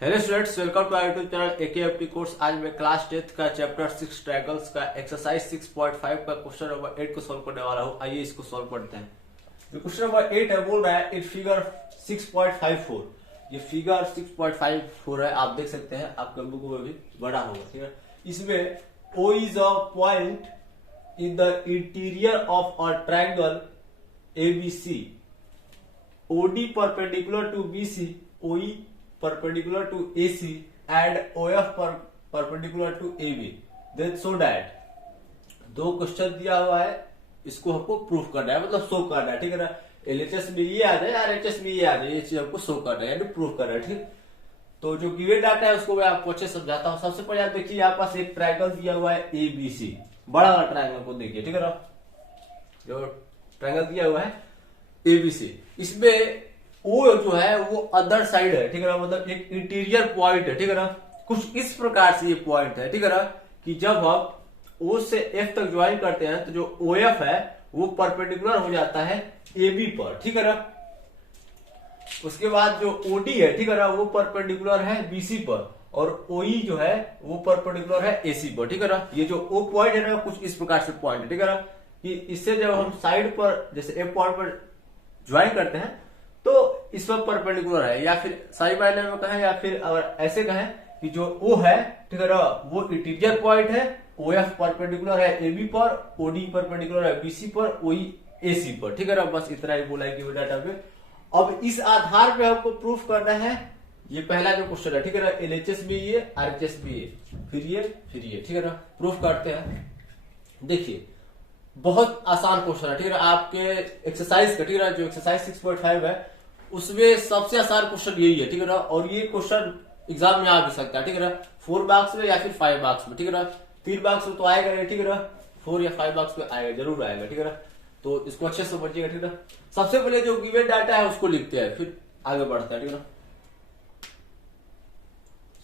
Hello students, welcome to our YouTube channel AKFT course. आज मैं class 10th का chapter 6 triangles का exercise 6.5 का क्वेश्चन नंबर 8 को सॉल्व करने वाला हूं। आइए इसको सॉल्व करते हैं। जो क्वेश्चन नंबर 8 है बोल रहा है इन फिगर 6.54। ये फिगर 6.54 है, आप देख सकते हैं, आपके बुक में भी बड़ा होगा, ठीक है। इसमें O is a point in the interior of a triangle ABC, OD perpendicular to BC, OE perpendicular to AC and OF perpendicular to AB, then so that दो क्वेश्चन दिया हुआ है, इसको हमको प्रूफ करना है, मतलब शो करना है, ठीक है ना। LHS में ये आ जाए, RHS में ये आ जाए, ये चीज हमको शो करना है यानी प्रूफ करना है, ठीक। तो जो गिवन डाटा है उसको मैं आपको अच्छे समझाता हूँ। सबसे पहले आप देखिए, यहाँ पास एक ट्रायंगल दिया हुआ है ABC, बड़ा वाला ट्रायंगल को देखिए, ठीक है ना। जो ट्रायंगल दिया हुआ है ABC, इसमें ओ जो है वो अदर साइड है, ठीक है ना, मतलब एक इंटीरियर पॉइंट है, ठीक है ना। कुछ इस प्रकार से ये पॉइंट है, ठीक है ना, कि जब हम ओ से एफ तक ज्वाइन करते हैं तो जो ओ एफ है वो परपेंडिकुलर हो जाता है AB पर, ठीक है ना। उसके बाद जो ओडी है, ठीक है ना, वो परपेंडिकुलर है BC पर, और OE जो है वो परपेंडिकुलर है AC पर, ठीक है ना। ये जो O पॉइंट है ना, कुछ इस प्रकार से पॉइंट है, ठीक है ना, कि इससे जब हम साइड पर जैसे F पॉइंट पर ज्वाइन करते हैं तो इस वक्त परपेंडिकुलर है, या फिर सही मायने में कहें, या फिर अगर ऐसे कहें कि जो O है, ठीक है ना, वो इंटीरियर पॉइंट है, OF परपेंडिकुलर है AB पर, OD परपेंडिकुलर है BC पर, OE AC पर, ठीक है ना। बस इतना ही बोला है कि डाटा पे। अब इस आधार पे हमको प्रूफ करना है। ये पहला जो क्वेश्चन है, ठीक है ना, LHS भी ये, RHS भी ये, फिर ये, ठीक है ना। प्रूफ करते हैं। देखिए बहुत आसान क्वेश्चन है, ठीक है। आपके एक्सरसाइज का, ठीक है, जो एक्सरसाइज 6.5 है उसमें सबसे आसान क्वेश्चन यही है, ठीक है ना। और ये क्वेश्चन एग्जाम में आ भी सकता है, ठीक है ना, 4 मार्क्स में या फिर 5 मार्क्स में, ठीक है ना। 3 मार्क्स में तो आएगा नहीं, ठीक है ना, 4 या 5 मार्क्स में आएगा, जरूर आएगा, ठीक है ना। तो इसको अच्छे से समझिएगा, ठीक है ना। सबसे पहले जो गिवन डाटा है उसको लिखते हैं, फिर आगे बढ़ता है, ठीक है ना।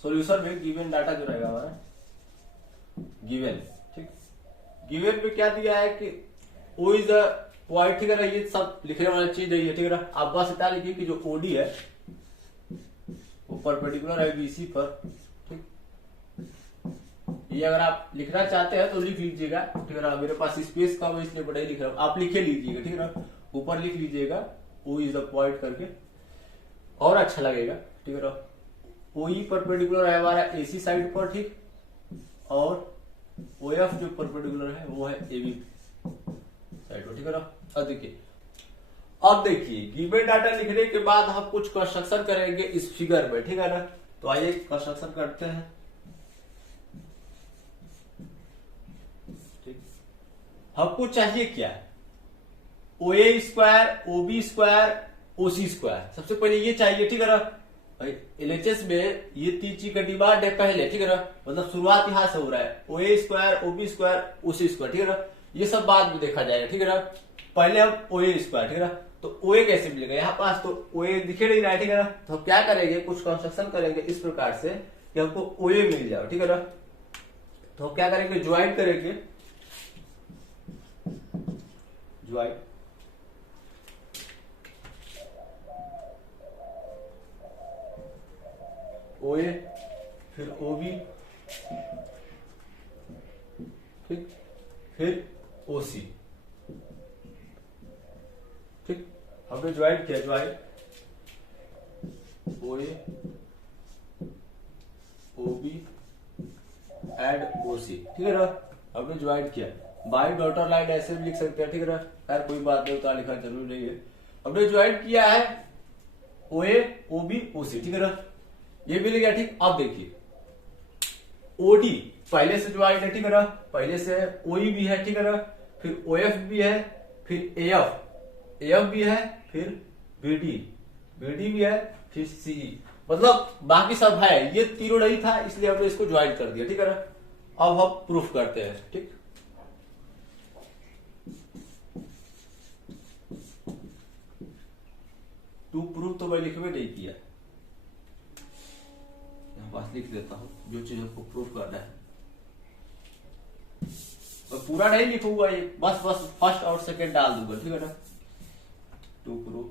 सोल्यूशन में गिवन डाटा जो रहेगा हमारा गिवन, ठीक। गिवन में क्या दिया है कि O इज अ पॉइंट, ठीक है ना, ये सब लिखने वाली चीज नहीं है, ठीक है ना। आप बस इतना लिखिए कि जो OD है वो परपेंडिकुलर है BC पर, ठीक। ये अगर आप लिखना चाहते हैं तो लिख लीजिएगा, ठीक है ना। मेरे पास स्पेस कम है इसलिए बड़ा ही लिख रहा हूं, आप लिखे लीजिएगा, ठीक है ना। ऊपर लिख लीजिएगा O इज अ पॉइंट करके, और अच्छा लगेगा, ठीक है ना। OE परपेंडिकुलर है हमारा AC साइड पर, ठीक, और OF जो परपेंडिकुलर है वो है AB साइड पर, ठीक है ना। अब देखिए गिवन डाटा लिखने के बाद हम कुछ कंस्ट्रक्शन करेंगे इस फिगर में, ठीक है ना। तो आइए कंस्ट्रक्शन करते हैं, ठीक। हमको चाहिए क्या, OA square, OB square, OC square, सबसे पहले ये चाहिए, ठीक है ना। भाई LHS में ये तीन चीज का डिमांड है पहले, ठीक है ना, मतलब शुरुआत यहां से हो रहा है। OA square, OB square, OC square, ठीक है ना। ये सब बाद में देखा जाएगा, ठीक है ना। पहले हम OA स्क्वायर, ठीक है ना। तो OA कैसे मिलेगा, यहाँ पास तो OA दिखे नहीं रहा है, ठीक है ना। तो हम क्या करेंगे, कुछ कंस्ट्रक्शन करेंगे इस प्रकार से कि हमको OA मिल जाए, ठीक है ना। तो हम क्या करेंगे, ज्वाइन करेंगे, ज्वाइन OA, फिर OB, ठीक, फिर OC, ठीक। हमने ज्वाइन किया, join OA, OB and OC, ठीक है ना। हमने ज्वाइन किया, बाई डॉटर लाइन ऐसे भी लिख सकते हैं, ठीक है ना। यार कोई बात नहीं, उतना लिखा जरूरी नहीं है। हमने ज्वाइन किया है OA, OB, OC, ठीक है ना। ये मिल गया, ठीक। अब देखिए OD पहले से ज्वाइन है, ठीक है ना, पहले से OE भी है, ठीक है ना, फिर OF भी है, फिर AF भी है, फिर BD भी है, फिर CE, मतलब बाकी सब है। ये तीनों नहीं था इसलिए हमने इसको ज्वाइन कर दिया, ठीक है ना। अब हम प्रूफ करते हैं, ठीक। टू प्रूफ तो मैं लिखवे नहीं किया, बस लिख देता हूं जो चीज हमको प्रूफ करना है। और पूरा नहीं लिखूंगा ये, बस फर्स्ट और सेकंड डाल दूंगा, ठीक है ना। टू प्रूफ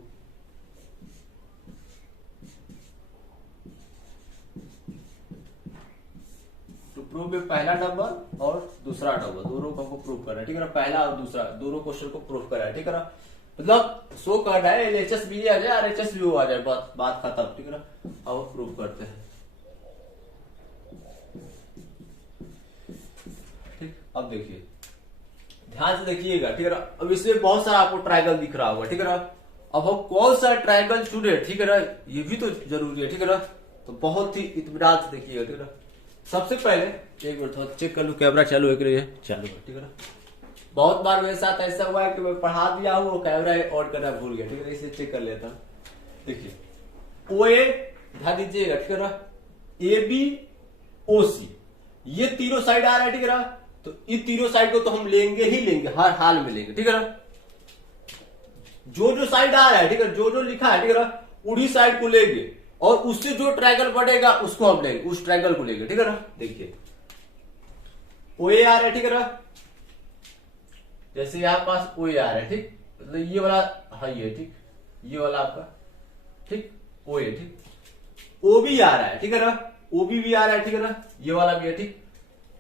प्रूव में पहला डबल और दूसरा डबल दोनों को हमको प्रूव करना है, ठीक है ना। पहला और दूसरा दोनों क्वेश्चन को प्रूव करना है, ठीक है ना। मतलब शो कर रहा है एलएचएस भी आ जाए आरएचएस भी आ जाए, बस बात खत्म, ठीक है ना। अब प्रूव करते हैं, ठीक। अब देखिए ध्यान से देखिएगा, ठीक है ना। अब इसमें बहुत सारा आपको ट्रायंगल दिख रहा होगा, ठीक है ना। अब हम कौन सा ट्रायंगल चुने, ठीक है ना, ये भी तो जरूरी है, ठीक है ना। तो बहुत ही इत्मीनान से देखिएगा, ठीक है ना। सबसे पहले एक मिनट थोड़ा चेक कर लूं कैमरा चालू है कि नहीं, चालू है, ठीक है ना। बहुत बार मेरे साथ ऐसा हुआ है कि मैं पढ़ा दिया हूं और कैमरा ऑन करना भूल गया, ठीक है। इसे चेक कर लेता हूं। देखिए ओए, ध्यान दीजिएगा, ठीक है ना। ए बी ओ सी ये तीनों साइड आ रहा है, ठीक है ना। तो इन तीनों साइड को तो हम लेंगे ही लेंगे, हर हाल में लेंगे, ठीक है ना। जो जो साइड आ रहा है, ठीक है, जो जो लिखा है, ठीक है ना, उन्हीं साइड को लेंगे और उससे जो ट्रायंगल बढ़ेगा उसको हम लेंगे, उस ट्रायंगल को लेंगे, ठीक है ना। देखिए ओए आ रहा है, ठीक है ना। जैसे यहां पास ओए आ रहा है, ठीक, मतलब ये वाला हाँ ये, ठीक, ये वाला आपका, ठीक, ओए, ठीक। ओ भी आ रहा है, ठीक है ना। ओबी भी आ रहा है, ठीक है ना। ये वाला भी है, ठीक।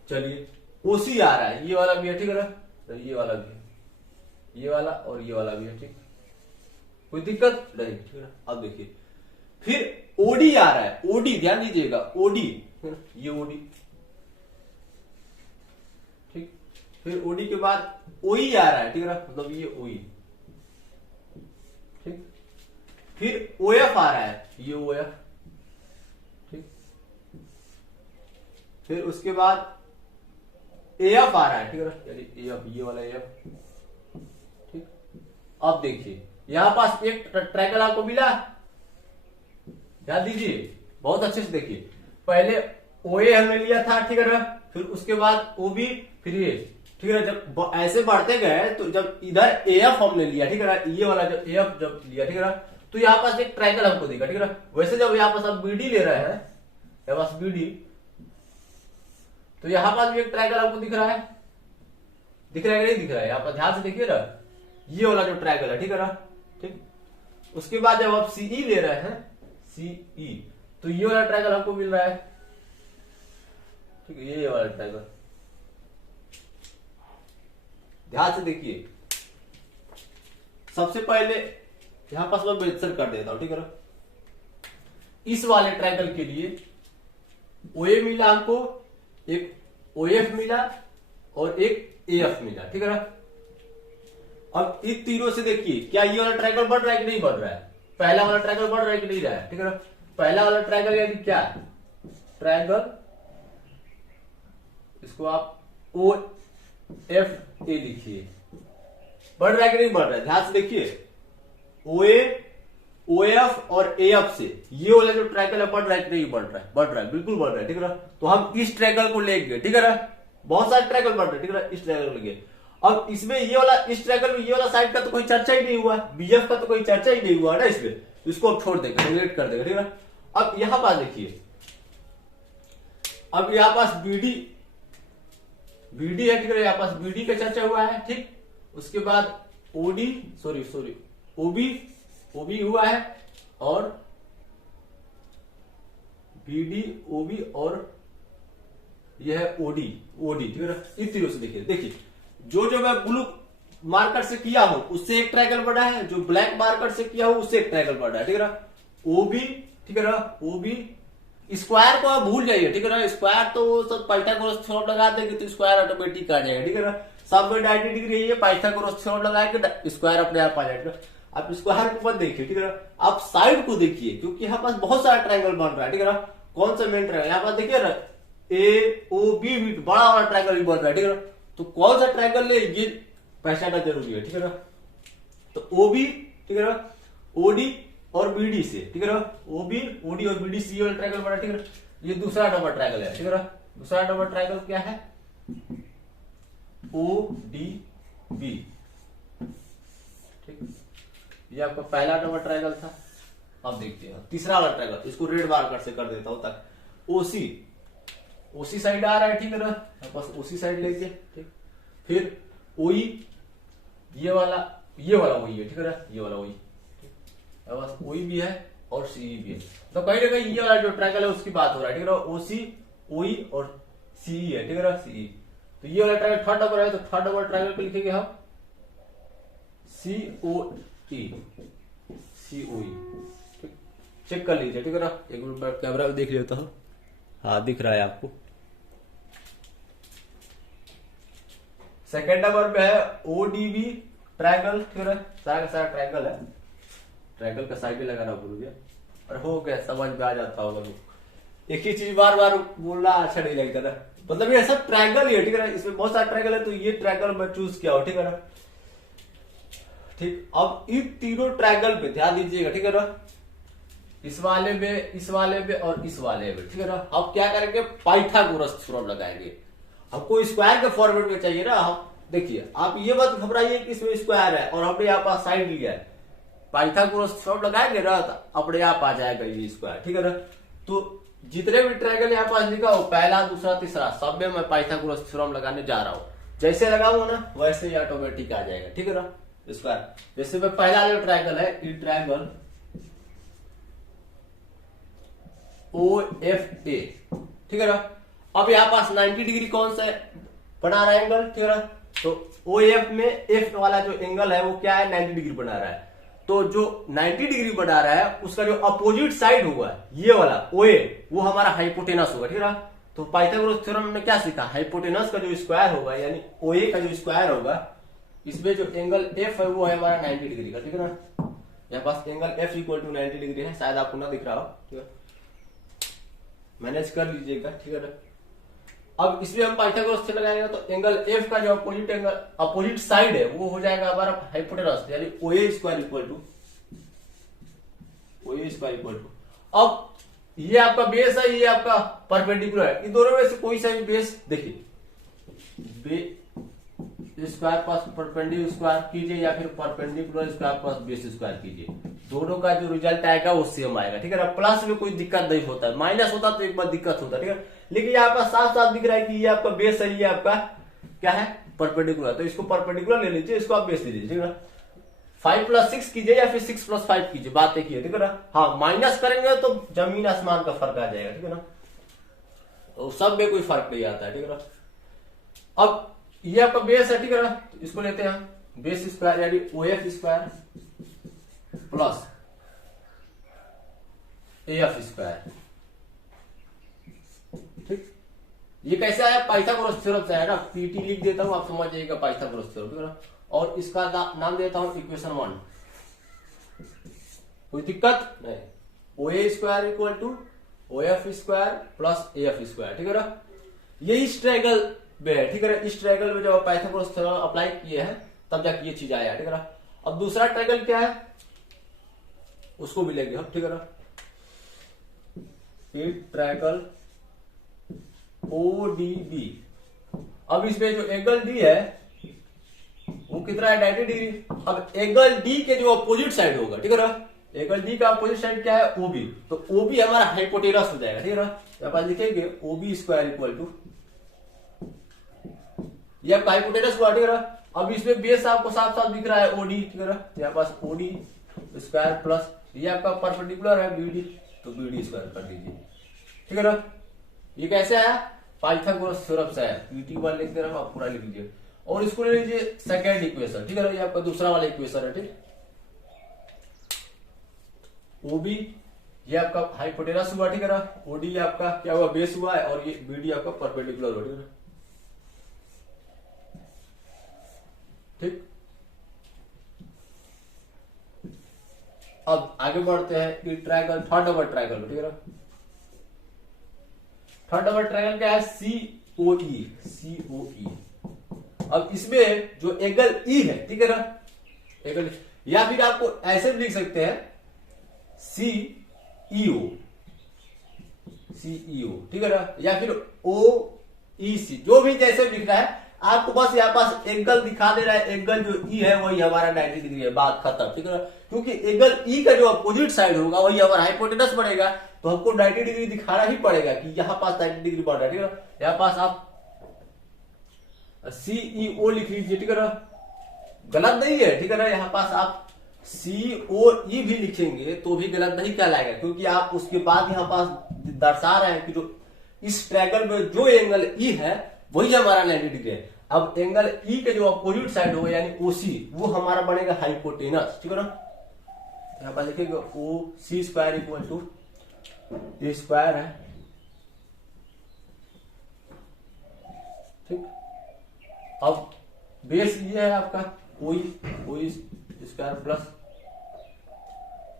चलिए ओसी आ रहा है, ये वाला भी है, ठीक है ना। तो ये वाला भी है, ये वाला और ये वाला भी है, ठीक। कोई दिक्कत नहीं, ठीक है ना। अब देखिए फिर ओडी आ रहा है, ओडी ध्यान दीजिएगा, ओडी, ये ओडी, ठीक। फिर ओडी के बाद ओई आ रहा है, ठीक है ना, मतलब ये ओई, ठीक। फिर ओएफ आ रहा है, ये ओएफ, ठीक। फिर उसके बाद एएफ आ रहा है, ठीक है ना, यानी एएफ, ये वाला एएफ, ठीक। अब देखिए यहां पास एक ट्रायंगल आपको मिला, ध्यान दीजिए बहुत अच्छे से देखिए। पहले ओए हमने लिया था, ठीक है ना। फिर उसके बाद ओबी, फिर ये, ठीक है ना। जब ऐसे बढ़ते गए तो जब इधर एएफ हमने लिया, ठीक है ना, ये वाला जब एएफ जब लिया, ठीक है ना, तो यहाँ पास एक ट्रायंगल हमको देगा, ठीक है ना। वैसे जब यहाँ पास आप बीडी ले रहे हैं, यहाँ पास बीडी, तो यहाँ पास भी एक ट्रायंगल आपको दिख रहा है, दिख रहा है कि नहीं दिख रहा है, यहाँ पर ध्यान से देखिए ना, ये वाला जो ट्रायंगल है, ठीक है ना, ठीक। उसके बाद जब आप सीई ले रहे हैं, सीई, तो ये वाला ट्रायंगल आपको मिल रहा है, ठीक है, ये वाला ट्रायंगल। ध्यान से देखिए, सबसे पहले यहां पास मैं मेंशन कर देता हूं, ठीक है ना। इस वाले ट्रायंगल के लिए ओए मिला हमको, एक ओएफ मिला और एक एएफ मिला, ठीक है ना। अब इन तीनों से देखिए क्या ये वाला ट्रायंगल बढ़ रहा है कि नहीं बढ़ रहा है, पहला वाला ट्रायंगल बढ़ रहा है कि नहीं रहा है, ठीक है ना। पहला वाला ट्रायंगल यानी क्या, ट्रायंगल, इसको आप ओ एफ ए लिखिए, बढ़ रहा है कि नहीं बढ़ रहा है, ध्यान से देखिए। ओए, ओएफ और एएफ से ये वाला जो ट्रायंगल है बढ़ रहा है कि नहीं बढ़ रहा है, बढ़ रहा है, बिल्कुल बढ़ रहा है, ठीक है ना। तो हम इस ट्रायंगल को लेंगे, ठीक है ना। बहुत सारे ट्रायंगल बढ़ रहे हैं, ठीक है ना, इस ट्रायंगल को लेंगे। अब इसमें ये वाला, इस ट्रायंगल में ये वाला साइड का तो कोई चर्चा ही नहीं हुआ, बीएफ का तो कोई चर्चा ही नहीं हुआ ना इसमें, इसको अब छोड़ देंगे, नेगलेक्ट कर देंगे, ठीक है ना। अब यहां पास देखिए, अब यहां पास बीडी, बीडी है, ठीक है, यहां पास बीडी का चर्चा हुआ है, ठीक। उसके बाद ओडी, सॉरी ओबी, ओबी हुआ है, और बीडी, ओबी और यह है ओडी, ओडी, ठीक है ना। इन तीनों से देखिए जो जो मैं ब्लू मार्कर से किया हूं उससे एक ट्रायंगल बढ़ा है, जो ब्लैक मार्कर से किया हूं उससे एक ट्रायंगल बढ़ा है, ठीक है ना। ओबी, ठीक है ना, ओबी, स्क्वायर को आप भूल जाइए, ठीक है ना। स्क्वायर तो सब पाइथागोरस थ्योरम लगा देंगे तो स्क्वायर ऑटोमेटिक आ जाएगा, ठीक है ना। सब में 90 डिग्री है, पाइथागोरस थ्योरम लगाएंगे स्क्वायर अपने आप आ जाएगा। आप स्क्वायर को मत देखिए, ठीक है ना, आप साइड को देखिए, क्योंकि यहाँ पास बहुत सारा ट्रायंगल बन रहा है, ठीक है ना। कौन सा मेन ट्रायंगल यहाँ पास देखिए ना, ए ओ बी, बड़ा वाला ट्रायंगल भी बन रहा है, ठीक है ना। तो कौन सा ट्रायंगल ले ये पहचानना जरूरी है, ठीक है ना। तो ओबी, ठीक है ना, ओडी और बीडी से, ठीक है ना, ओबी, ओडी और बीडी से ये वाला ट्रायंगल बना, ठीक है ना। ये दूसरा नंबर ट्रायंगल है, ठीक है ना। दूसरा नंबर ट्रायंगल क्या है, ओ डी बी, ठीक। ये आपका पहला नंबर ट्रायंगल था। अब देखते हैं तीसरा वाला ट्रायंगल, इसको रेड मार्कर से कर देता हूं तक। ओसी, ओसी साइड आ रहा है, ठीक है ना, बस ओसी साइड लेके, ठीक। फिर ओई, ये वाला ओई है, ठीक है ना, ये वाला ओई, ठीक। बस ओई भी है और सी भी है, तो कहीं ना कहीं ये वाला जो ट्रायंगल है उसकी बात हो रहा है, ठीक है ना। ओसी, ओई और सीई है, ठीक है ना, सीई। तो ये वाला ट्रायंगल थर्ड नंबर है, तो थर्ड नंबर ट्रायंगल पे लिखेंगे हम COE, COE। चेक कर लीजिए, ठीक है ना, एक मिनट कैमरा में देख लेता हूँ। हाँ दिख रहा है आपको। सेकेंड नंबर पे है ODB ट्रायंगल, ठीक है, सारा का सारा ट्रायंगल है। ट्रायंगल का साइड भी लगाना भूल गया, और हो गया, समझ में आ जाता होगा। एक ही चीज बार बार बोलना अच्छा नहीं लगता ना, मतलब ये सब ट्रायंगल ही है, ठीक है ना, इसमें बहुत सारे ट्रायंगल है, तो ये ट्रायंगल मैं चूज किया हूं, ठीक है ना। ठीक, अब इन तीनों ट्रायंगल पे ध्यान दीजिएगा, ठीक है ना, इस वाले में, इस वाले में और इस वाले में, ठीक है ना। अब क्या करेंगे, पाइथागोरस थ्योरम लगाएंगे। हमको स्क्वायर के फॉर्मेट में चाहिए ना। हम देखिए, आप ये मत घबराइए कि इसमें स्क्वायर है और हमने यहाँ पास साइड लिया है। पाइथागोरस थ्योरम लगाएंगे ना तो अपने आप आ जाएगा ये स्क्वायर, ठीक है ना। तो जितने भी ट्रायंगल यहाँ पास लिखा हो, पहला दूसरा तीसरा, सब में मैं पाइथागोरस थ्योरम लगाने जा रहा हूँ। जैसे लगाऊंगा ना वैसे ही ऑटोमेटिक आ जाएगा, ठीक है ना, स्क्वायर। जैसे मैं पहला जो ट्रायंगल है, ये ट्रायंगल OFA, ठीक है ना। अब यहाँ पास 90 डिग्री कौन सा बना रहा है एंगल, ठीक है ना। तो OF में F वाला जो एंगल है वो क्या है, 90 डिग्री बना रहा है। तो जो 90 डिग्री बना रहा है उसका जो अपोजिट साइड होगा, ये वाला OA, वो हमारा हाइपोटेनस होगा, ठीक है ना। तो पाइथागोरस थ्योरम ने क्या सीखा, हाइपोटेनस का जो स्क्वायर होगा यानी OA का जो स्क्वायर होगा, इसमें जो एंगल F है वो है हमारा 90 डिग्री का, ठीक है ना। यहाँ पास angle F equal to 90 degree है, शायद आपको ना दिख रहा हो, ठीक है, मैनेज कर लीजिएगा, ठीक है ना। अब इसमें हम पाइथागोरस थ्योरम लगाएंगे तो एंगल F का जो अपोजिट एंगल, अपोजिट साइड है, वो हो जाएगा हमारा हाइपोटेनस, यानी OA square equal to, OA square equal to. अब ये आपका बेस है, ये आपका परपेंडिकुलर है, इन दोनों में से कोई सा भी बेस देखिए, स्क्वायर पास परपेंडिकुलर स्क्वायर कीजिए या फिर परपेंडिकुलर स्क्वायर पास बेस स्क्वायर कीजिए, दोनों का जो रिजल्ट आएगा वो सेम आएगा, ठीक है ना। प्लस में कोई दिक्कत नहीं होता है, माइनस होता तो एक बार दिक्कत होता है, ठीक है। लेकिन यहाँ पर साफ साफ दिख रहा है कि ये आपका बेस है, ये आपका क्या है, परपेंडिकुलर। तो इसको परपेंडिकुलर ले लीजिए, इसको आप बेस ले लीजिए, ठीक है ना। 5 + 6 कीजिए या फिर 6 + 5 कीजिए, बात एक ही है, ठीक है ना। हाँ, माइनस करेंगे तो जमीन आसमान का फर्क आ जाएगा, ठीक है ना। तो सब में कोई फर्क नहीं आता है, ठीक है ना। अब ये आपका बेस है, ठीक है ना, तो इसको लेते हैं हम बेस स्क्वायर यानी OF square plus AF square, ठीक। ये कैसे आया, पाइथागोरस थ्योरम से आया ना। PT लिख देता हूं, आप समझ जाइएगा पाइथागोरस थ्योरम, ठीक है ना। और इसका नाम देता हूं इक्वेशन 1, कोई दिक्कत नहीं। OA square equal to OF square plus AF square, ठीक है ना। ये इस ट्रायंगल में है, ठीक है ना। इस ट्रायंगल में जब आप पाइथागोरस थ्योरम अप्लाई किए हैं तब जाके ये चीज आया, ठीक है ना। अब दूसरा ट्रायंगल क्या है उसको भी लेंगे हम, ठीक है ना। Triangle ODB। अब इसमें जो एंगल D है वो कितना है, 90 डिग्री। अब एंगल D के जो अपोजिट साइड होगा, ठीक है ना, एंगल D का अपोजिट साइड क्या है, OB। तो OB हमारा हाइपोटेनस हो जाएगा, ठीक है ना। यहाँ पर लिखेंगे OB स्क्वायर इक्वल टू, ये आपका हाइपोटेनस हुआ, ठीक है ना। अब इसमें बेस आपको साफ साफ दिख रहा है OD, ठीक है ना। यहाँ पास OD स्क्वायर प्लस ये आपका परपेंडिकुलर है BD, तो BD स्क्वायर कर दीजिए, ठीक है ना। ये कैसे आया, पाइथागोरस थ्योरम से आया। PT1 लिख दे रहा हूं, आप पूरा लिख लीजिए। और इसको ले लीजिए सेकेंड इक्वेशन, ठीक है ना, ये आपका दूसरा वाला इक्वेशन है, ठीक। OB ये आपका हाइपोटेनस हुआ, ठीक है ना। OD आपका क्या हुआ, बेस हुआ है, और ये BD आपका परपेंडिकुलर हुआ, ठीक है ना, ठीक। अब आगे बढ़ते हैं कि ट्रायंगल, थर्ड नंबर ट्रायंगल, ठीक है ना। थर्ड नंबर ट्रायंगल क्या है, COE, COE। अब इसमें जो एंगल E है, ठीक है ना, एंगल, या फिर आपको ऐसे भी लिख सकते हैं CEO, CEO, ठीक है ना, या फिर OEC, जो भी जैसे लिख रहा है आपको, बस यहाँ पास एंगल दिखा दे रहा है। एंगल जो E है वही हमारा 90 डिग्री है, बात खत्म, ठीक है ना। क्योंकि एंगल E का जो अपोजिट साइड होगा वही हमारा हाइपोटेनस बनेगा, तो हमको 90 डिग्री दिखाना ही पड़ेगा कि यहाँ पास 90 डिग्री बढ़ रहा है, ठीक है ना। यहाँ पास आप CEO लिख लीजिए, ठीक है ना, गलत नहीं है, ठीक है ना। यहाँ पास आप COE भी लिखेंगे तो भी गलत नहीं कहलाएगा, क्योंकि आप उसके बाद यहाँ पास दर्शा रहे हैं कि जो इस ट्रायंगल में जो एंगल ई है वही हमारा 90 डिग्री है। अब एंगल ई के जो अपोजिट साइड होगा यानी ओसी, वो हमारा बनेगा हाइपोटेनस, ठीक है ना। यहाँ पर लिखेगा O C square equal to A square है, ठीक। अब बेस ये है आपका OE square plus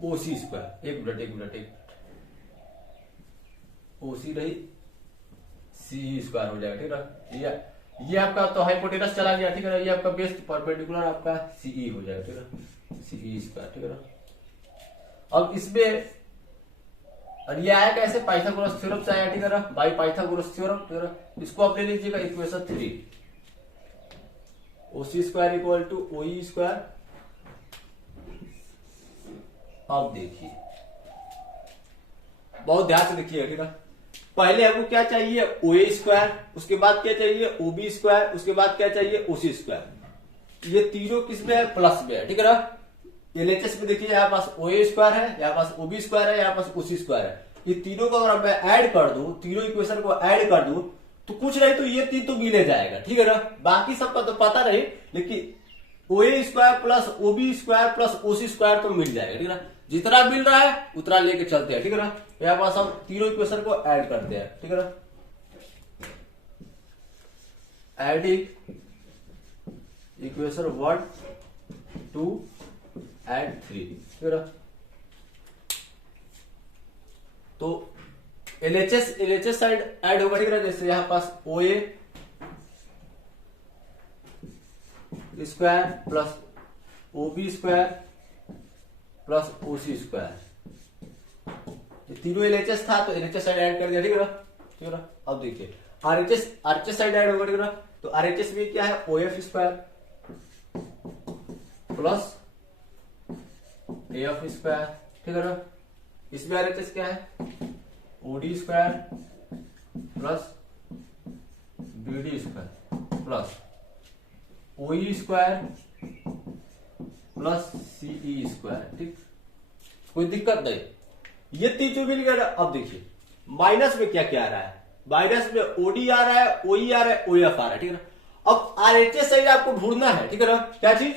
OC square, एक मिनट ओसी रही सी स्क्वायर हो जाएगा, ठीक है। ये आपका तो हाइपोटेनस चला गया, ठीक है ना। ये आपका बेस परपेंडिकुलर आपका सीई हो जाएगा, ठीक है, सीई स्क्वायर, ठीक है ना। अब इसमें और ये आया कैसे, पाइथागोरस थ्योरम से आया, ठीक है ना, बाई पाइथागोरस थ्योरम, ठीक है ना। इसको आप ले लीजिएगा equation 3, OC square equal to OE square. अब देखिए बहुत ध्यान से देखिए, ठीक है। पहले हमको क्या चाहिए, ओए स्क्वायर, उसके बाद क्या चाहिए ओबी स्क्वायर, उसके बाद क्या चाहिए ओसी स्क्वायर। ये तीनों किस में है, प्लस में है, ठीक है ना। एलएचएस में देखिए यहाँ पास ओए स्क्वायर है, यहाँ पास ओबी स्क्वायर है, यहाँ पास ओसी स्क्वायर है। ये तीनों को अगर मैं ऐड कर दूं, तीनों इक्वेशन को ऐड कर दूं तो कुछ नहीं तो ये तीन तो मिले जाएगा, ठीक है ना। बाकी सबका तो पता नहीं, लेकिन ओए square plus OB square plus OC square तो मिल जाएगा, ठीक है ना। जितना मिल रहा है उतना लेके चलते हैं, ठीक है ना। यहाँ पास हम तीनों इक्वेशन को ऐड करते हैं, ठीक है ना। एडिंग इक्वेशन 1 2 एंड 3, ठीक है ना। तो एलएचएस साइड ऐड होगा, ठीक है ना। जैसे यहाँ पास ओए square plus OB square plus OC square, ये तीनों एलएचएस था तो एलएचएस साइड ऐड कर दिया, ठीक है ना, ठीक है ना। अब देखिए आरएचएस साइड ऐड होगा, ठीक है ना। तो आरएचएस में क्या है, OF square plus F square, ठीक है ना। इसमें आरएचएस क्या है, OD square plus BD square plus OE square plus CE square, ठीक। कोई दिक्कत नहीं, ये तीन जो मिल गया। अब देखिए माइनस में क्या क्या आ रहा है, माइनस में ओडी आ रहा है, ओई आ रहा है, ओएफ आ रहा है, ठीक है ना। अब आरएचएस साइड आपको ढूंढना है, ठीक है ना। क्या चीज,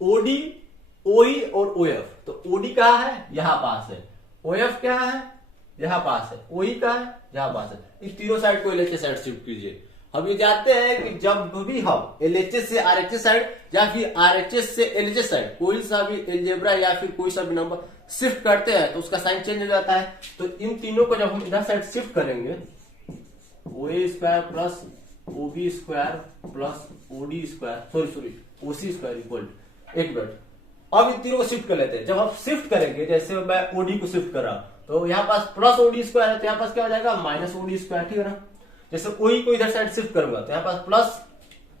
ओडी ओई और ओएफ। तो ओडी कहां है, यहां पास है, ओएफ क्या है, यहां पास है, ओई का है, यहां पास है। इस तीनों साइड को एलएचएस साइड शिफ्ट कीजिए। हम ये जानते हैं कि जब भी हम एलएचएस से आरएचएस साइड या फिर आरएचएस से एलएचएस साइड कोई सा भी एलजेब्रा या फिर कोई सा भी नंबर शिफ्ट करते हैं तो उसका साइन चेंज हो जाता है। तो इन तीनों को जब हम इधर साइड शिफ्ट करेंगे, OA square plus OB square plus OD square sorry OC square equal, एक मिनट। अब इन तीनों को शिफ्ट कर लेते हैं। जब हम शिफ्ट करेंगे, जैसे मैं ओडी को शिफ्ट कर रहा हूं तो यहाँ पास प्लस ओडी स्क्वायर है तो यहाँ पास क्या हो जाएगा, माइनस ओडी स्क्वायर, ठीक है ना। जैसे ओई को इधर साइड शिफ्ट करूंगा तो यहाँ पास प्लस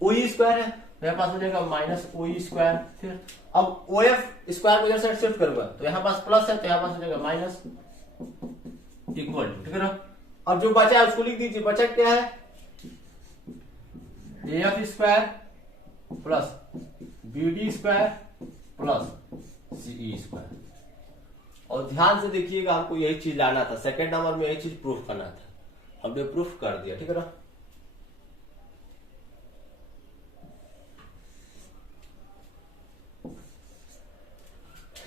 ओई स्क्वायर है तो यहाँ पास हो जाएगा माइनस ओई स्क्वायर। फिर अब ओएफ स्क्वायर को इधर साइड शिफ्ट करूंगा तो यहाँ पास प्लस है तो यहाँ पास हो जाएगा माइनस इक्वल, ठीक है ना। अब जो बचा है उसको लिख दीजिए। बचा क्या है, F square plus BD square plus CE square. और ध्यान से देखिएगा, हमको यही चीज लाना था, सेकंड नंबर में यही चीज प्रूफ करना था, हमने प्रूफ कर दिया, ठीक है ना।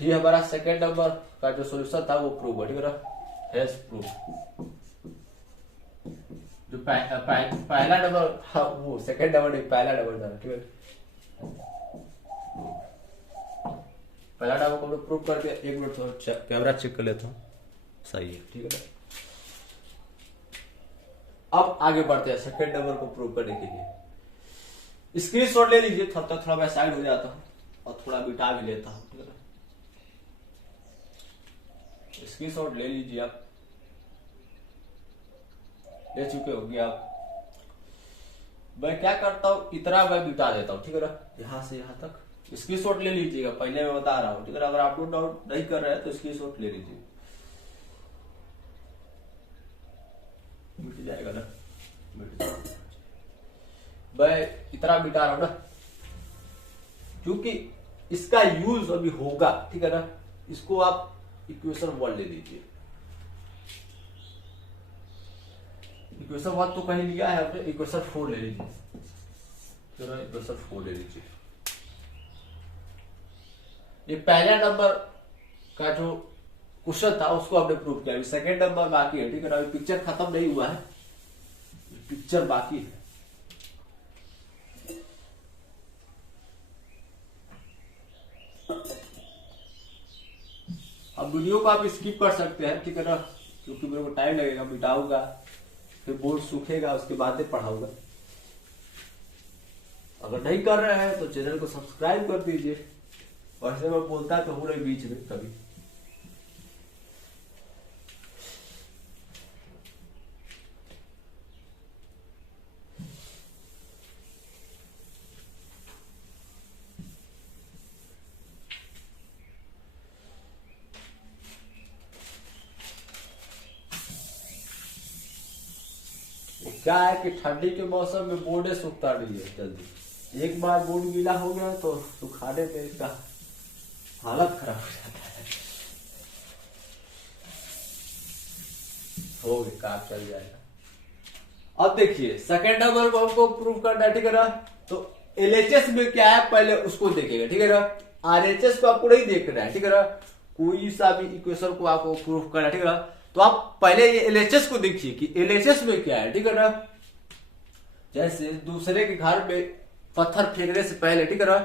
ये हमारा सेकंड नंबर का जो सॉल्यूशन था वो प्रूफ है, ठीक है ना, हैज प्रूफ। जो पहला नंबर, हाँ वो सेकंड नंबर नहीं, पहला नंबर था, ठीक है। पहला नंबर को प्रूफ कर दिया। एक मिनट तो कैमरा चेक कर लेता हूँ, सही है, ठीक है ना। अब आगे बढ़ते हैं सेकंड नंबर को प्रूव करने के लिए। स्क्रीनशॉट ले लीजिए, तब तक थोड़ा मैं साइड हो जाता हूँ और थोड़ा मिटा भी लेता हूँ, ठीक है ना। स्क्रीनशॉट ले लीजिए, आप ले चुके होंगे आप। मैं क्या करता हूँ, इतना मैं मिटा देता हूँ, ठीक है ना, यहां से यहां तक। स्क्रीनशॉट ले लीजिएगा, पहले मैं बता रहा हूँ, ठीक है ना। अगर आप नोट डाउन नहीं कर रहे हैं तो स्क्रीनशॉट ले लीजिए, मिट जाएगा ना, मिट जाएगा। मैं इतना मिटा रहा हूं ना क्योंकि इसका यूज अभी होगा, ठीक है ना। इसको आप इक्वेशन 1 ले लीजिए। इक्वेशन 1 तो कहीं लिया है आपने, इक्वेशन 4 ले लीजिए, चलो इक्वेशन 4 ले लीजिए। ये पहला नंबर का जो क्वेश्चन था उसको आपने प्रूव किया, सेकंड नंबर बाकी है, ठीक है ना। पिक्चर खत्म नहीं हुआ है, पिक्चर बाकी है। अब वीडियो को आप स्किप कर सकते हैं, ठीक है ना, क्योंकि मेरे को टाइम लगेगा, मिटाऊंगा, फिर बोर्ड सूखेगा, उसके बाद पढ़ाऊंगा। अगर नहीं कर रहे हैं तो चैनल को सब्सक्राइब कर दीजिए। वैसे मैं बोलता तो हूँ नहीं बीच में कभी। क्या है कि ठंडी के मौसम में बोर्ड सूखता नहीं है जल्दी। एक बार बोर्ड गीला हो गया तो सुखाने पे इसका हालत खराब हो जाता है। हो गया, काम चल जाएगा। अब देखिए सेकेंड नंबर को हमको प्रूव करना है, ठीक है ना। तो एलएचएस में क्या है पहले उसको देखेगा, ठीक है ना। आरएचएस को आपको नहीं देखना है, ठीक है ना। कोई सा भी इक्वेशन को आपको प्रूव करना है, ठीक है ना। तो आप पहले ये एलएचएस को देखिए कि एलएचएस में क्या है, ठीक है ना। जैसे दूसरे के घर में पत्थर फेंकने से पहले, ठीक है ना,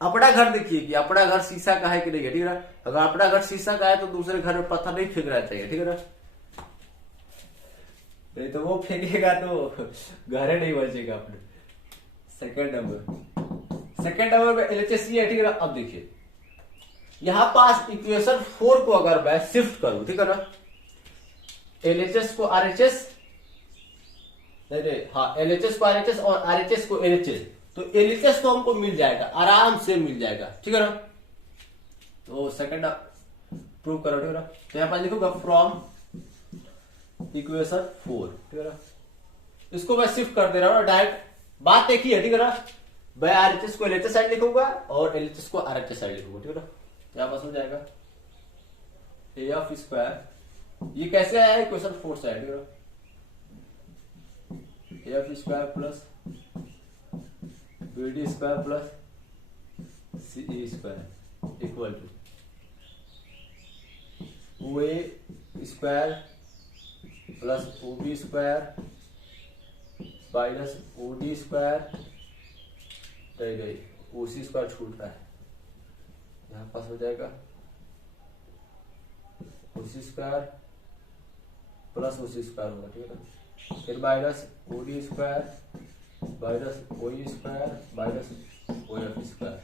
अपना घर देखिए कि अपना घर शीशा का है कि नहीं है, ठीक है ना। अगर अपना घर शीशा का है तो दूसरे घर में पत्थर नहीं फेंकना चाहिए, ठीक है ना। नहीं तो वो फेंकेगा तो घर नहीं बचेगा अपने। सेकंड नंबर में एलएचएस है, ठीक है ना। अब देखिए यहां पास इक्वेशन 4 को अगर मैं शिफ्ट करूं, ठीक है ना, एलएचएस को आरएचएस, हाँ एलएचएस को आरएचएस और आरएचएस को एलएचएस, तो एलएचएस तो हमको मिल जाएगा, आराम से मिल जाएगा, ठीक है ना। तो सेकंड प्रूव करो, ठीक है ना। तो यहां पर लिखूंगा फ्रॉम इक्वेशन 4, ठीक है ना। इसको मैं शिफ्ट कर दे रहा हूं डायरेक्ट, बात एक ही है, ठीक है ना। मैं आरएचएस को एलएचएस साइड लिखूंगा और एलएचएस को आरएचएस साइड लिखूंगा, ठीक है ना। यहां पास हो जाएगा ए ऑफ स्क्वायर, ये कैसे आया है क्वेश्चन 4 साइड, ठीक है ना। A of square plus B D square plus C E square equal to O A square plus O B square minus O D square, नहीं ओ सी स्क्वायर छूट रहा है, यहां पास हो जाएगा O C square plus O C square होगा, ठीक है ना। फिर minus O D square minus O E square minus O F square.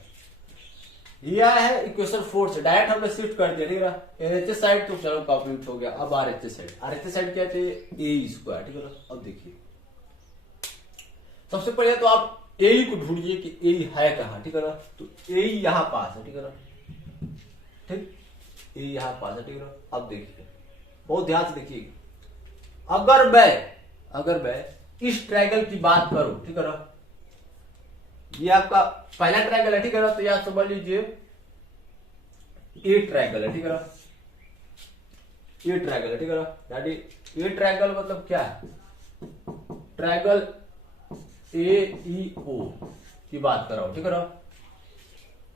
ये आया है इक्वेशन 4 से, डायरेक्ट हमने शिफ्ट कर दिया, ठीक है ना। एलएचएस साइड तो चलो कंप्लीट हो गया। अब आरएचएस साइड क्या चाहिए, ए स्क्वायर, ठीक है ना। अब देखिए सबसे पहले तो आप ए को ढूंढिए कि ए है कहां, ठीक है ना। तो ए यहां पास है, ठीक है ना, ठीक, ए यहां पास है, ठीक है ना। अब देखिए बहुत ध्यान से देखिए, अगर मैं इस ट्रायंगल की बात करूं, ठीक है ना, ये आपका पहला ट्रायंगल है, ठीक है ना। तो यहां समझ लीजिए ए ट्रायंगल है, ठीक है ना, ये ट्रायंगल है, ठीक है ना। यानी ये ट्रायंगल मतलब क्या है, ट्रायंगल ए ई ओ की बात कर रहा हूं, ठीक है ना।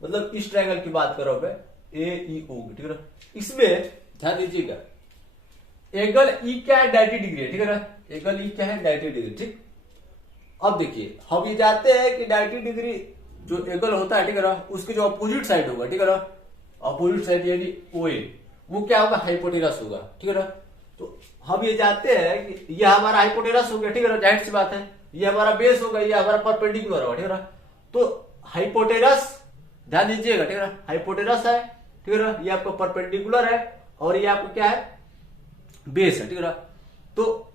मतलब इस ट्रायंगल की बात कर रहा हूं मैं, ए ई ओ, ठीक है ना। इसमें ध्यान दीजिएगा एंगल ई क्या है, 90 डिग्री है, ठीक है ना। एंगल ई क्या है, 90 डिग्री, ठीक। अब देखिए हम ये जानते हैं कि 90 डिग्री जो एंगल होता है, ठीक है ना, उसके जो अपोजिट साइड होगा, ठीक है ना, अपोजिट साइड यानी ओ ए, वो क्या होगा, हाइपोटेनस होगा, ठीक है ना। तो हम ये जानते हैं कि ये हमारा हाइपोटेनस हो गया, ठीक है ना, जाहिर सी बात है। ये हमारा बेस होगा, ये हमारा परपेंडिकुलर होगा, ठीक है ना। तो हाइपोटेनस ध्यान दीजिएगा, ठीक है ना, हाइपोटेनस है, ठीक है ना, ये आपको परपेंडिकुलर है और ये आपको क्या है, बेस है, ठीक है ना। तो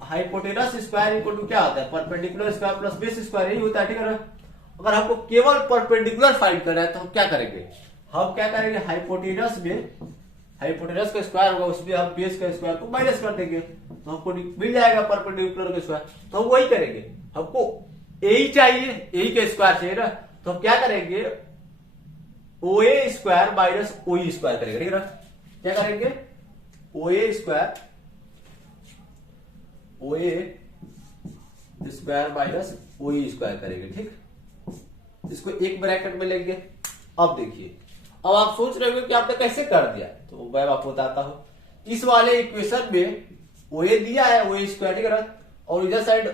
हाइपोटेनस स्क्वायर इक्वल टू क्या होता है, perpendicular square plus base square, यही होता है, ठीक है ना। अगर हमको केवल परपेंडिकुलर फाइंड करना है तो हम क्या करेंगे, हाइपोटेनस में हाइपोटेनस का स्क्वायर होगा, उसमें हम बेस का स्क्वायर को माइनस कर देंगे तो हमको मिल जाएगा परपेंडिकुलर का स्क्वायर। तो हम वही करेंगे, हमको ए ही चाहिए, ए ही का स्क्वायर चाहिए ना। तो हम क्या करेंगे, ओ A square minus O E square करेंगे, ठीक है ना। क्या करेंगे, ओ A square O A square minus O E square करेंगे। ठीक, इसको एक ब्रैकेट में लेंगे। अब देखिए, अब आप सोच रहे हो कि आपने कैसे कर दिया, तो मैं आपको बताता हूं। इस वाले इक्वेशन में ओ ए दिया है, ओ ए स्क्वायर, ठीक है, और इधर side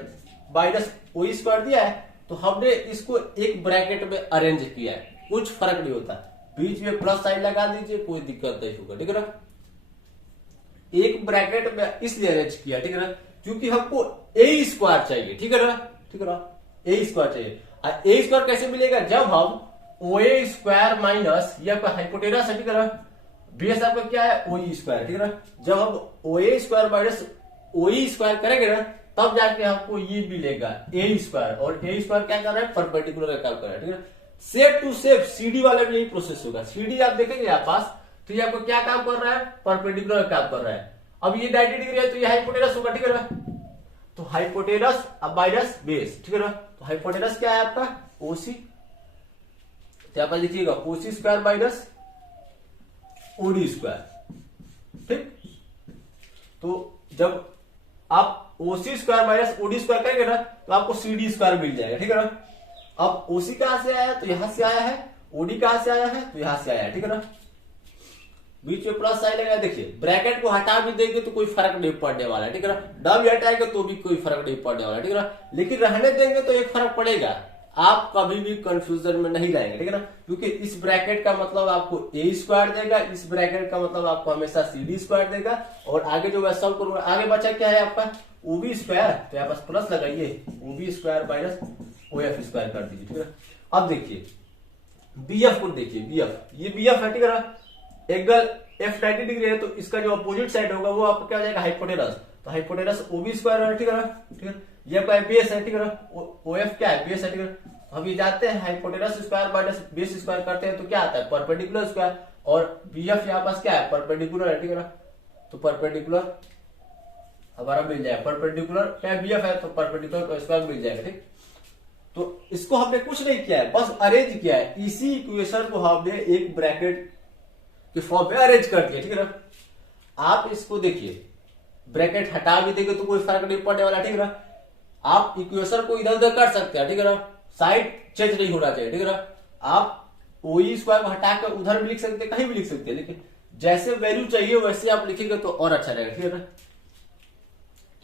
minus O E square दिया है, तो हमने इसको एक ब्रैकेट में अरेंज किया है, कुछ फर्क नहीं होता। बीच में प्लस साइन लगा दीजिए, कोई दिक्कत नहीं होगा। ठीक है ना, एक ब्रैकेट में इसलिए अरेंज किया, ठीक है ना, क्योंकि हमको ए स्क्वायर चाहिए। ठीक है ना, ठीक है ना, ए स्क्वायर चाहिए। ए स्क्वायर कैसे मिलेगा, जब हम ओ ए स्क्वायर माइनस ये आपका हाइपोटेनस है, ठीक है ना, बेस आपका क्या है ओ ई स्क्वायर, ठीक है ना, जब हम ओ A square minus O E square करेंगे ना, तब जाके आपको ये मिलेगा ए स्क्वायर। और ए स्क्वायर क्या कर रहा है, परपेंडिकुलर का काम कर रहा है। ठीक है, शेप टू शेप सीडी वाले में यही प्रोसेस होगा। सीडी आप देखेंगे आप पास, तो ये आपको क्या काम कर रहा है, परपेंडिकुलर का काम कर रहा है। अब ये 90 डिग्री है, तो ये हाइपोटेनस होगा। ठीक है ना, तो हाइपोटेनस अब माइनस बेस, ठीक है ना, तो हाइपोटेनस क्या है आपका ओसी, तो यहां पर लिखिएगा ओसी स्क्वायर माइनस ओडी स्क्वायर। ठीक, तो जब आप ओसी स्क्वायर माइनस ओडी स्क्वायर करेंगे ना, तो आपको सीडी स्क्वायर मिल जाएगा। ठीक है ना, अब ओसी कहां से आया है, तो यहां से आया है, ओडी कहां से आया है, तो यहां से आया है। ठीक है ना, बीच में प्लस साइन लगा। देखिए, ब्रैकेट को हटा भी देंगे तो कोई फर्क नहीं पड़ने वाला है। ठीक है ना, डब हटाएंगे तो भी कोई फर्क नहीं पड़ने वाला है। ठीक है ना, लेकिन रहने देंगे तो एक फर्क पड़ेगा, आप कभी भी कंफ्यूजन में नहीं रहेंगे। ठीक है ना, क्योंकि इस ब्रैकेट का मतलब आपको ए स्क्वायर देगा, इस ब्रैकेट का मतलब आपको हमेशा सीडी स्क्वायर देगा। और आगे जो मैं सब करूंगा, आगे बचा क्या है आपका ओबी स्क्वायर, तो यहाँ पास प्लस लगाइए, OB square minus O F square कर दीजिए। ठीक है, अब देखिए बी एफ को देखिए, बी एफ, ये बी एफ है। ठीक है ना, एंगल एफ 90 डिग्री है, तो इसका जो अपोजिट साइड होगा वो आपका क्या हो जाएगा, हाइपोटेनस। तो हाइपोटेनस ओबी स्क्वायर है। ठीक है ना, ठीक है, ये आपका बेस है। ठीक है ना, ओ एफ क्या है, बेस है। ठीक है, हम ये जानते हैं hypotenuse square minus base square करते हैं तो क्या आता है, परपेंडिकुलर स्क्वायर। और बी एफ यहाँ पास क्या है, परपेंडिकुलर है। ठीक है ना, तो परपेंडिकुलर हमारा मिल जाएगा, परपेंडिकुलर क्या बी एफ है, तो परपेंडिकुलर स्क्वायर मिल जाएगा। ठीक, तो इसको हमने कुछ नहीं किया है, बस अरेंज किया है। इसी इक्वेशन को हमने एक ब्रैकेट के फॉर्म में अरेंज कर दिया। ठीक है ना, आप इसको देखिए, ब्रैकेट हटा भी देंगे तो कोई फर्क नहीं पड़ने वाला। ठीक है ना, आप इक्वेशन को इधर उधर कर सकते हैं। ठीक है ना, साइड चेंज नहीं होना चाहिए। ठीक है ना, आप ओ ई स्क्वायर को हटा कर उधर भी लिख सकते हैं, कहीं भी लिख सकते हैं, लेकिन जैसे वैल्यू चाहिए वैसे आप लिखेंगे तो और अच्छा रहेगा। ठीक है ना,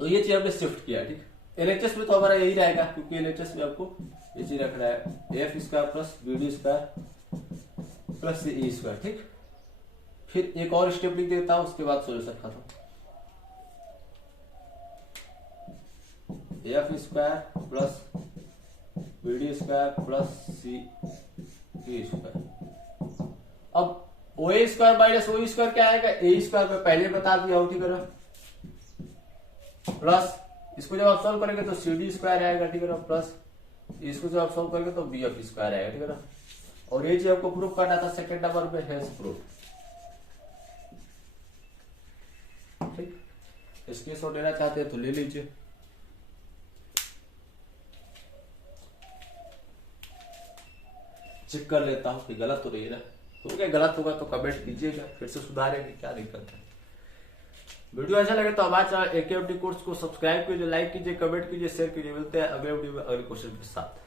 तो ये चीज हमने शिफ्ट किया। ठीक, एलएचएस में तो हमारा यही रहेगा, क्योंकि एलएचएस में आपको ये चीज रखना है, F square plus BD square plus E square. ठीक, फिर एक और स्टेप लिख देता हूं, उसके बाद सोल्यूशन खत्म। F square plus BD square plus C square. अब O A square minus O square क्या आएगा, ए स्क्वायर में पहले बता दिया हूं। ठीक है ना, प्लस इसको जब आप सॉल्व करेंगे तो सी डी स्क्वायर आएगा। ठीक है ना, प्लस इसको जब आप सॉल्व करेंगे तो बी एफ स्क्वायर आएगा। ठीक है ना, और ये चीज आपको प्रूफ करना था सेकेंड नंबर पे, हेंस प्रूफ। ठीक, स्क्रीनशॉट लेना चाहते हैं तो ले लीजिए। चेक कर लेता हूं कि गलत तो नहीं है ना, तो क्या गलत होगा तो कमेंट कीजिएगा, फिर से सुधारेंगे, क्या दिक्कत है। वीडियो अच्छा लगे तो हमारे चैनल एकेएफडी कोर्स को सब्सक्राइब कीजिए, लाइक कीजिए, कमेंट कीजिए, शेयर कीजिए। मिलते हैं अगले वीडियो में अगले क्वेश्चन के साथ।